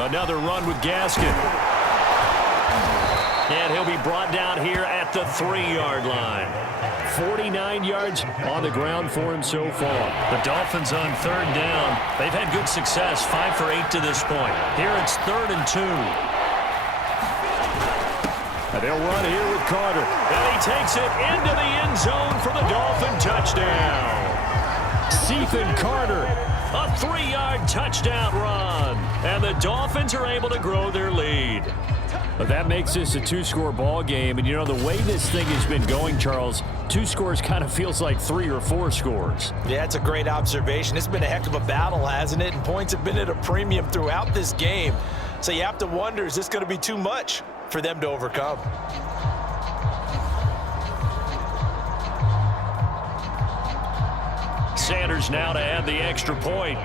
Another run with Gaskin. And he'll be brought down here at the 3-yard line. 49 yards on the ground for him so far. The Dolphins on 3rd down. They've had good success, 5 for 8 to this point. Here it's 3rd and 2. And they'll run here with Carter. And he takes it into the end zone for the Dolphin touchdown. Ethan Carter, a 3-yard touchdown run. And the Dolphins are able to grow their lead. But that makes this a 2-score ball game. And, you know, the way this thing has been going, Charles, 2 scores kind of feels like 3 or 4 scores. Yeah, it's a great observation. It's been a heck of a battle, hasn't it? And points have been at a premium throughout this game. So you have to wonder, is this going to be too much for them to overcome? Sanders now to add the extra point.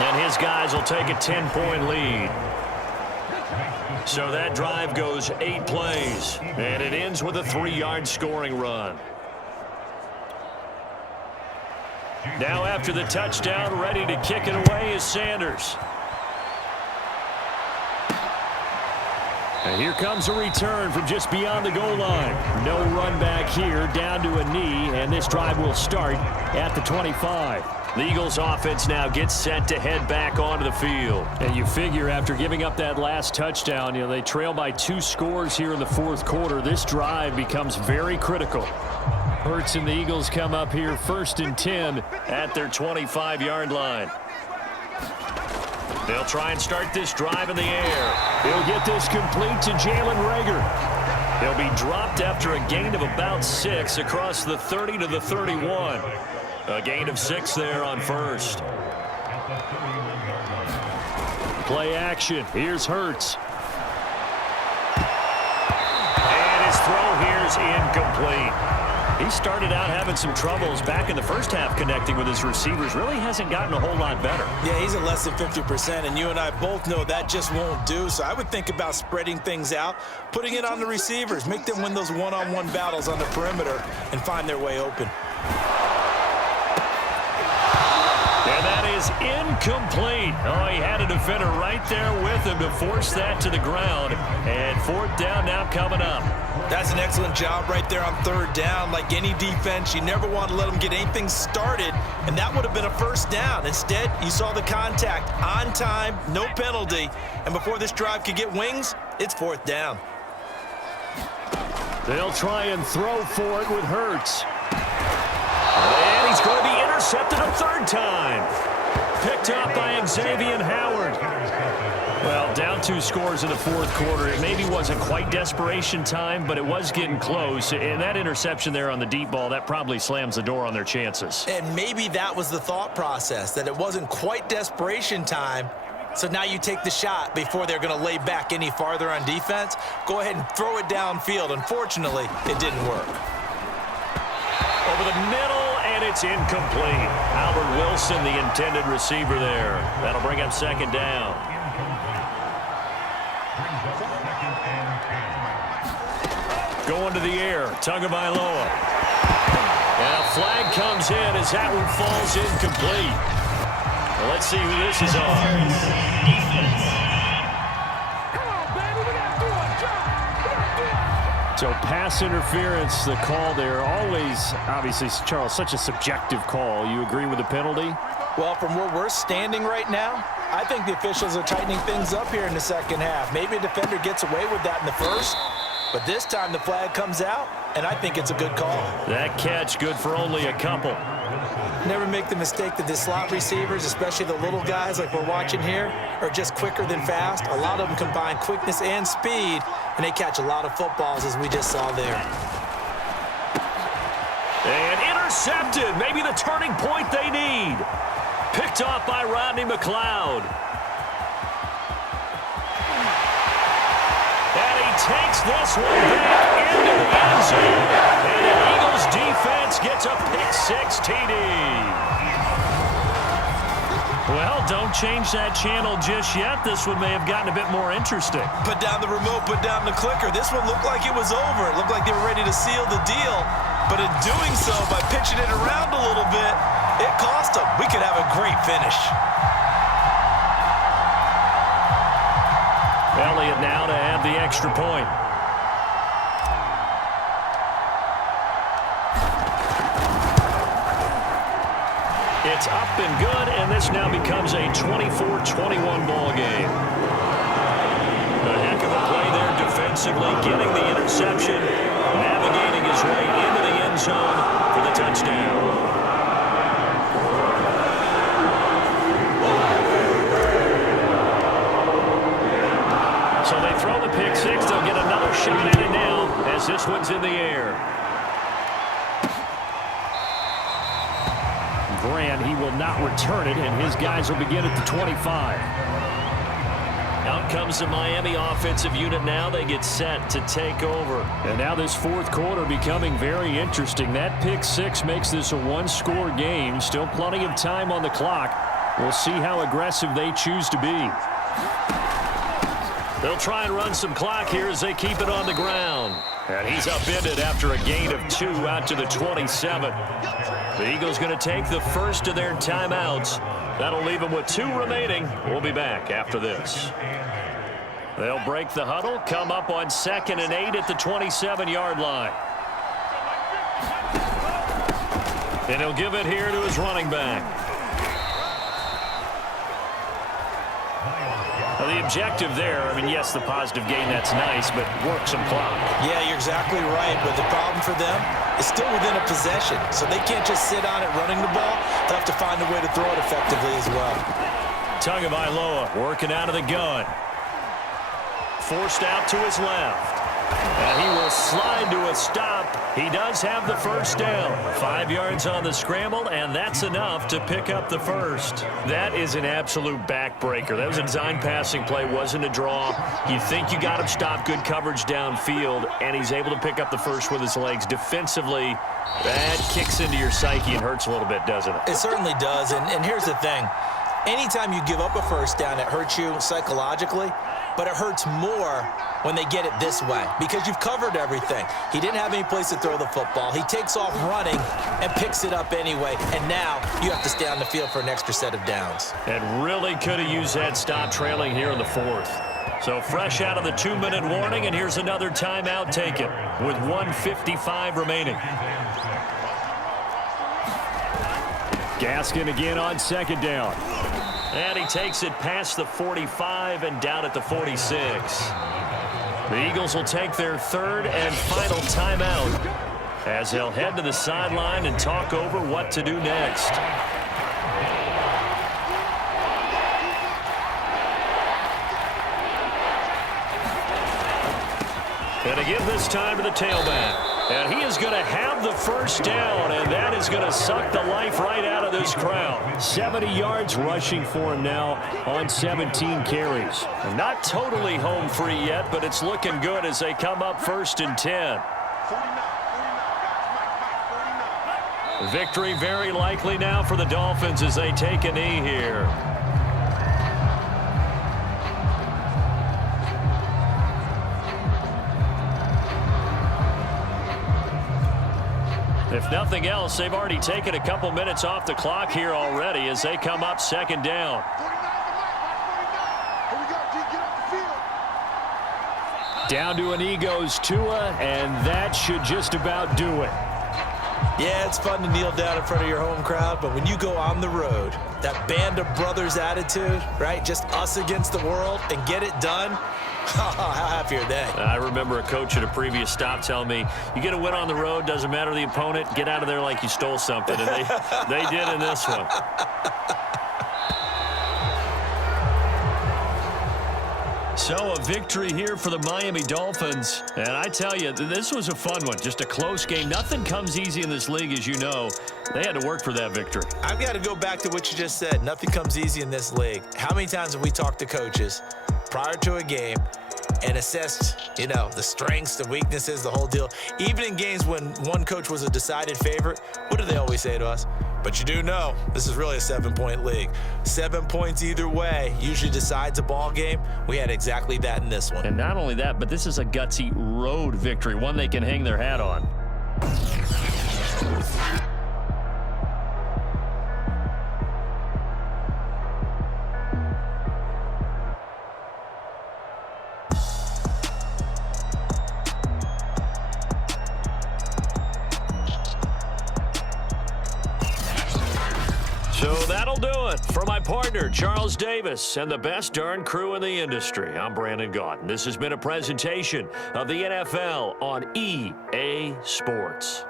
And his guys will take a 10-point lead. So that drive goes 8 plays. And it ends with a 3-yard scoring run. Now after the touchdown, ready to kick it away is Sanders. And here comes a return from just beyond the goal line. No run back here, down to a knee, and this drive will start at the 25. The Eagles offense now gets set to head back onto the field. And you figure after giving up that last touchdown, you know, they trail by 2 scores here in the 4th quarter. This drive becomes very critical. Hurts and the Eagles come up here 1st and 10 at their 25-yard line. They'll try and start this drive in the air. He'll get this complete to Jalen Reagor. He'll be dropped after a gain of about 6 across the 30 to the 31. A gain of 6 there on 1st. Play action. Here's Hurts. And his throw here is incomplete. He started out having some troubles back in the first half connecting with his receivers. Really hasn't gotten a whole lot better. Yeah, he's at less than 50%, and you and I both know that just won't do. So I would think about spreading things out, putting it on the receivers, make them win those one-on-one battles on the perimeter, and find their way open. And that is incomplete. Oh, he had a defender right there with him to force that to the ground. And 4th down now coming up. That's an excellent job right there on 3rd down. Like any defense, you never want to let them get anything started, and that would have been a 1st down. Instead, you saw the contact on time, no penalty, and before this drive could get wings, it's 4th down. They'll try and throw for it with Hurts. And he's going to be intercepted a 3rd time. Picked up by Xavier Howard. Well, down 2 scores in the 4th quarter. It maybe wasn't quite desperation time, but it was getting close. And that interception there on the deep ball, that probably slams the door on their chances. And maybe that was the thought process, that it wasn't quite desperation time. So now you take the shot before they're going to lay back any farther on defense. Go ahead and throw it downfield. Unfortunately, it didn't work. Over the middle, and it's incomplete. Albert Wilson, the intended receiver there. That'll bring up 2nd down. Going to the air, Tagovailoa. And a flag comes in as that one falls incomplete. Well, let's see who this is on. So pass interference, the call there. Always, obviously, Charles, such a subjective call. You agree with the penalty? Well, from where we're standing right now, I think the officials are tightening things up here in the 2nd half. Maybe a defender gets away with that in the 1st, but this time the flag comes out, and I think it's a good call. That catch good for only a couple. Never make the mistake that the slot receivers, especially the little guys like we're watching here, are just quicker than fast. A lot of them combine quickness and speed, and they catch a lot of footballs, as we just saw there. And intercepted. Maybe the turning point they need. Picked off by Rodney McLeod. And he takes this one back into the end zone. And the Eagles defense gets a pick-6 TD. Well, don't change that channel just yet. This one may have gotten a bit more interesting. Put down the remote, put down the clicker. This one looked like it was over. It looked like they were ready to seal the deal. But in doing so, by pitching it around a little bit, lost him. We could have a great finish. Elliott now to have the extra point. It's up and good, and this now becomes a 24-21 ball game. A heck of a play there defensively, getting the interception, navigating his way into the end zone for the touchdown. So they throw the pick six. They'll get another shot at it now as this one's in the air. Brand, he will not return it, and his guys will begin at the 25. Out comes the Miami offensive unit now. They get set to take over. And now this fourth quarter becoming very interesting. That pick six makes this a one-score game. Still plenty of time on the clock. We'll see how aggressive they choose to be. They'll try and run some clock here as they keep it on the ground. And he's upended after a gain of 2 out to the 27. The Eagles going to take the first of their timeouts. That'll leave them with 2 remaining. We'll be back after this. They'll break the huddle, come up on 2nd and 8 at the 27-yard line. And he'll give it here to his running back. Well, the objective there, I mean, yes, the positive gain, that's nice, but work some clock. Yeah, you're exactly right, but the problem for them is still within a possession, so they can't just sit on it running the ball. They'll have to find a way to throw it effectively as well. Tagovailoa working out of the gun. Forced out to his left. And he will slide to a stop. He does have the first down. 5 yards on the scramble, and that's enough to pick up the first. That is an absolute backbreaker. That was a design passing play, wasn't a draw. You think you got him stopped, good coverage downfield, and he's able to pick up the first with his legs. Defensively, that kicks into your psyche and hurts a little bit, doesn't it? It certainly does, and here's the thing. Anytime you give up a first down, it hurts you psychologically, but it hurts more when they get it this way because you've covered everything. He didn't have any place to throw the football. He takes off running and picks it up anyway, and now you have to stay on the field for an extra set of downs. And really could have used that stop trailing here in the fourth. So fresh out of the 2-minute warning, and here's another timeout taken with 1:55 remaining. Gaskin again on 2nd down. And he takes it past the 45 and down at the 46. The Eagles will take their 3rd and final timeout as they'll head to the sideline and talk over what to do next. And to give this time to the tailback. And he is going to have the first down, and that is going to suck the life right out of this crowd. 70 yards rushing for him now on 17 carries. And not totally home free yet, but it's looking good as they come up 1st and 10. Victory very likely now for the Dolphins as they take a knee here. If nothing else, they've already taken a couple minutes off the clock here already as they come up 2nd down. Down to a knee goes Tua, and that should just about do it. Yeah, it's fun to kneel down in front of your home crowd, but when you go on the road, that band of brothers attitude, right? Just us against the world and get it done. How happy are they? I remember a coach at a previous stop telling me, you get a win on the road, doesn't matter the opponent, get out of there like you stole something. And they did in this one. So a victory here for the Miami Dolphins. And I tell you, this was a fun one. Just a close game. Nothing comes easy in this league, as you know. They had to work for that victory. I've got to go back to what you just said. Nothing comes easy in this league. How many times have we talked to coaches prior to a game and assessed, the strengths, the weaknesses, the whole deal? Even in games when one coach was a decided favorite, what do they always say to us? But you do know this is really a 7-point league. 7 points either way usually decides a ball game. We had exactly that in this one. And not only that, but this is a gutsy road victory, one they can hang their hat on. So that'll do it for my partner, Charles Davis, and the best darn crew in the industry. I'm Brandon Gaudin. This has been a presentation of the NFL on EA Sports.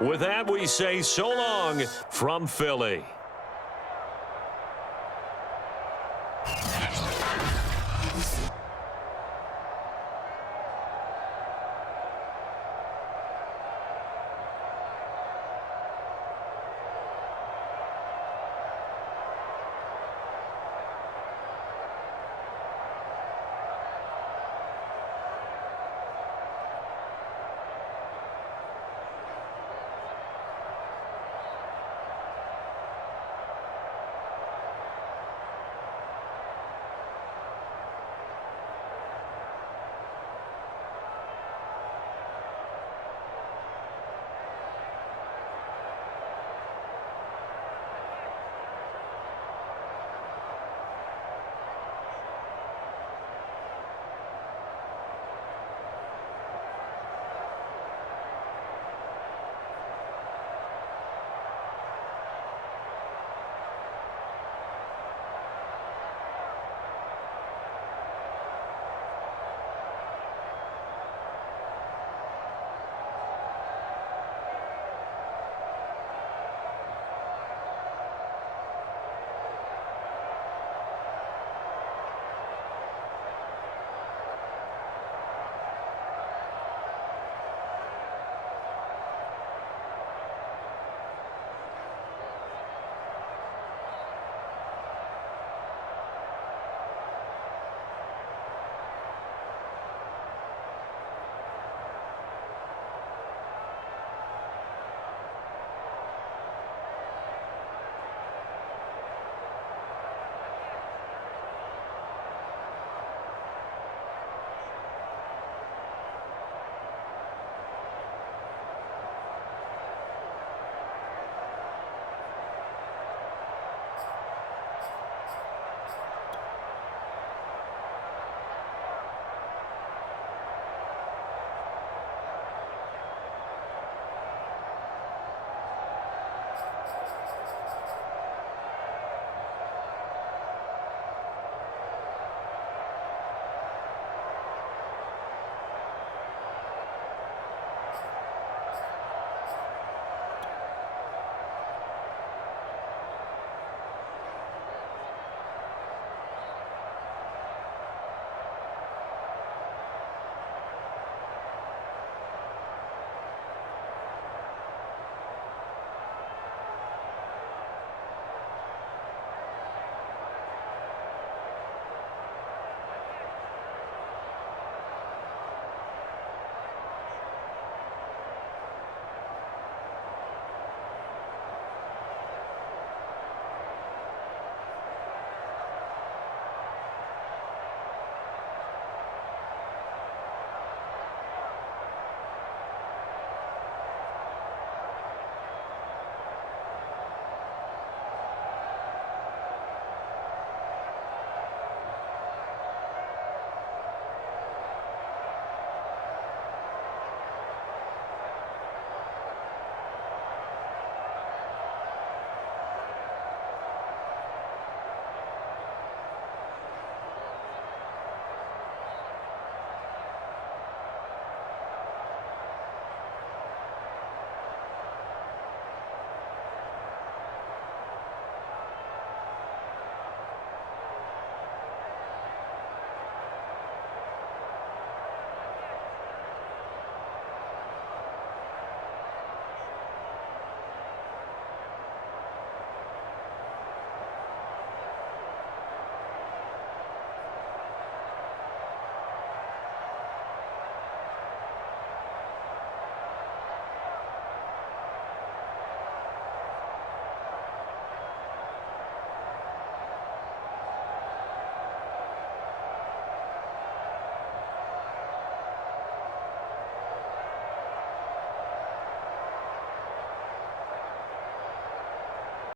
With that, we say so long from Philly.